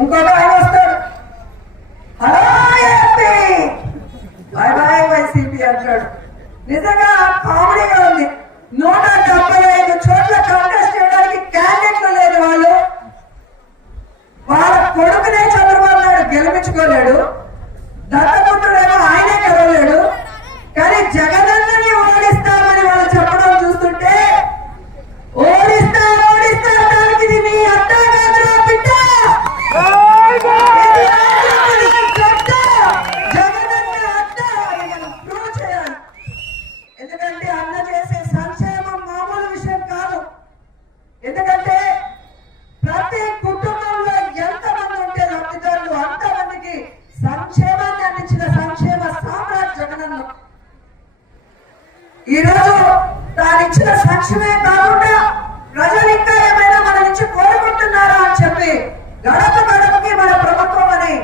ఇంకొక ఆయన వస్తాడు, hello AP, bye bye YCP అంటాడు. నిజంగా కామెడీగా ఉంది. 175 చోట్ల కాంటెస్ట్ చేయడానికి క్యాండిడేట్లు లేని వాళ్ళు, వాళ్ళ కొడుకునే చంద్రబాబు నాయుడు గెలిపించుకోలేడు, దత్తపుత్రుడేమో ఆయనే గెలవలేడు. కానీ జగనన్నని ఓడిస్తామని వాళ్ళు చెప్పడం చూస్తుంటే, ఓడిస్తా దానికి ఇది మీ అడ్డా కాదురా బిడ్డ, జగనన్న అడ్డా ప్రూవ్ చేయాలి. ఎందుకంటే అన్న చేసే సంక్షేమం మామూలు విషయం కాదు. ఎందుకంటే ప్రతి కుటుంబంలో ఎంతమంది ఉంటే లబ్ధిదారులు అంతమందికి సంక్షేమాన్ని అందించిన సంక్షేమ సామ్రాట్ జగనన్న. ఈరోజు తానిచ్చిన సంక్షేమే కాకుండా ప్రజలు ఇంకా ఏమైనా మన నుంచి కోరుకుంటున్నారా అని చెప్పి గడప గడపకి మన ప్రభుత్వం అని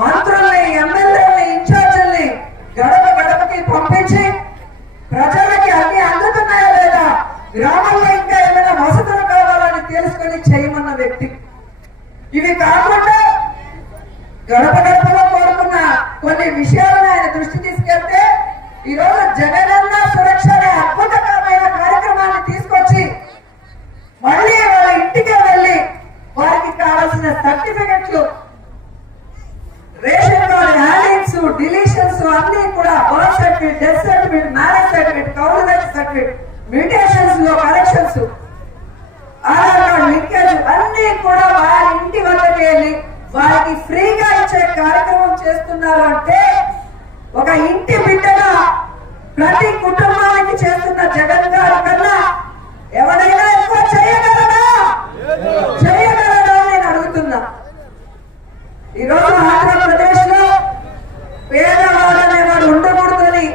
మంత్రుల్ని, ఎమ్మెల్యేలని, ఇన్ఛార్జీల్ని గడప గడపకి పంపించి ప్రజలకి అన్ని అందుతున్నాయా లేదా, గ్రామంలో ఇంకా ఏమైనా వసతులు కావాలని తెలుసుకొని చేయమన్న వ్యక్తి. ఇవి కాకుండా గడప గడపలో కోరుకున్న కొన్ని విషయాలను ఆయన దృష్టి తీసుకెళ్తే ఈరోజు జగనన్న సురక్ష అనే అద్భుతకరమైన కార్యక్రమాన్ని తీసుకొచ్చి మళ్ళీ వాళ్ళ ఇంటికి వెళ్ళి వారికి కావాల్సిన సర్టిఫికెట్లు, రేషన్ కార్డు హ్యాండింగ్స్, డిలీషన్స్ అన్ని కూడా, birth certificate, death certificate, marriage certificate, కౌలుదారి సర్టిఫికేట్, మ్యూటేషన్స్ లో కరెక్షన్స్, ఆధార్ కార్డు లింకేజ్ అన్ని కూడా వారి ఇంటి వద్దకు వెళ్ళి వారికి ఫ్రీగా ఇచ్చే కార్యక్రమం చేస్తున్నారు. అంటే ఒక ఇంటి బిడ్డగా ప్రతి కుటుంబానికి చేస్తున్న జగన్ గారి కన్నా ఎవరైనా ఎక్కువ చేయగలరా నేను అడుగుతున్నా. ఈరోజు ఆంధ్రప్రదేశ్ లో పేదవాడు అనేవాడు ఉండకూడదని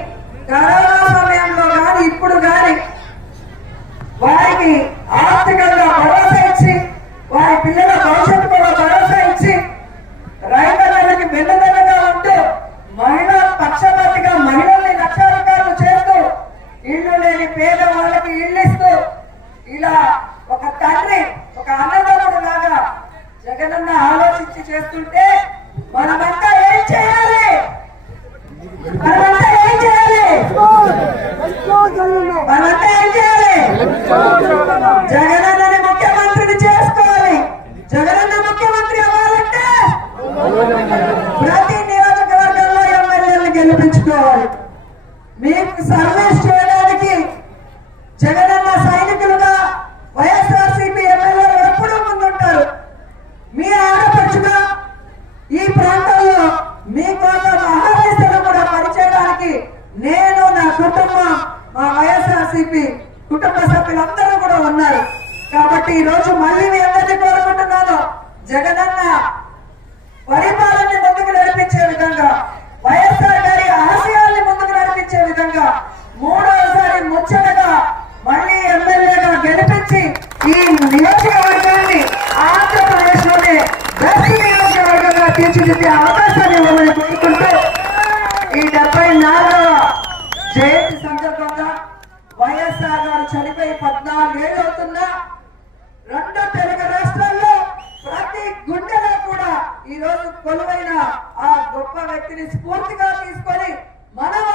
కరోనా సమయంలో కానీ ఇప్పుడు కానీ వారికి ఆర్థికంగా భరోసా ఇచ్చి, వారి పిల్లల భవిష్యత్తు కూడా భరోసా ఇచ్చి, రైతులకి వెన్నుదన్నుగా ఉంటూ, మహిళా పక్షపాతిగా మహిళల్ని లక్షాధికారులు చేస్తూ, ఇళ్లు లేని పేద వాళ్ళకి ఇళ్లు ఇస్తూ, ఇలా ఒక తండ్రి, ఒక అన్నదమ్ముడు లాగా జగనన్న ఆలోచించి చేస్తుంటే మనమంతా ఏం చేయాలి? మనమంతా ఏం చేయాలి? జగనన్నని ముఖ్యమంత్రిని చేసుకోవాలి. జగనన్న ముఖ్యమంత్రి అవ్వాలంటే ప్రతి నియోజకవర్గంలో ఎమ్మెల్యేలను గెలిపించుకోవాలి. మీకు సర్వీస్ చేయడానికి జగనన్న సైనికులుగా వైఎస్ఆర్సీపీ ఎమ్మెల్యేలు ఎప్పుడూ ముందుంటారు. మీ ఆడపడుచుగా ఈ ప్రాంతంలో మీకోసం మహాదేశాలు కూడా పనిచేయడానికి నేను, నా కుటుంబం, మా వైఎస్ఆర్సీపీ కుటుంబ సభ్యులందరూ కూడా ఉన్నారు. కాబట్టి ఈ రోజు మళ్ళీ మీ అందరినీ కోరుకుంటున్నాను, జగనన్న పరిపాలనని ముందుకు నడిపించే విధంగా, వైఎస్ఆర్ గారి ఆశయాల్ని ముందుకు నడిపించే విధంగా మూడోసారి ముచ్చటగా మళ్ళీ ఎమ్మెల్యేగా గెలిపించి ఈ నియోజకవర్గాన్ని ఆంధ్రప్రదేశ్ లోనే బెస్ట్ నియోజకవర్గంగా తీర్చిదిద్దే అవకాశాన్ని ఇవ్వాలని కోరుకుంటూ, ఈ 74వ జయంతి సందర్భంగా వైఎస్ఆర్ గారు చనిపోయి 14 ఏళ్ళు అవుతున్నా 2 తెలుగు రాష్ట్రాల్లో ప్రతి గుండెలో కూడా ఈ రోజు కొలువైన ఆ గొప్ప వ్యక్తిని స్ఫూర్తిగా తీసుకొని మనం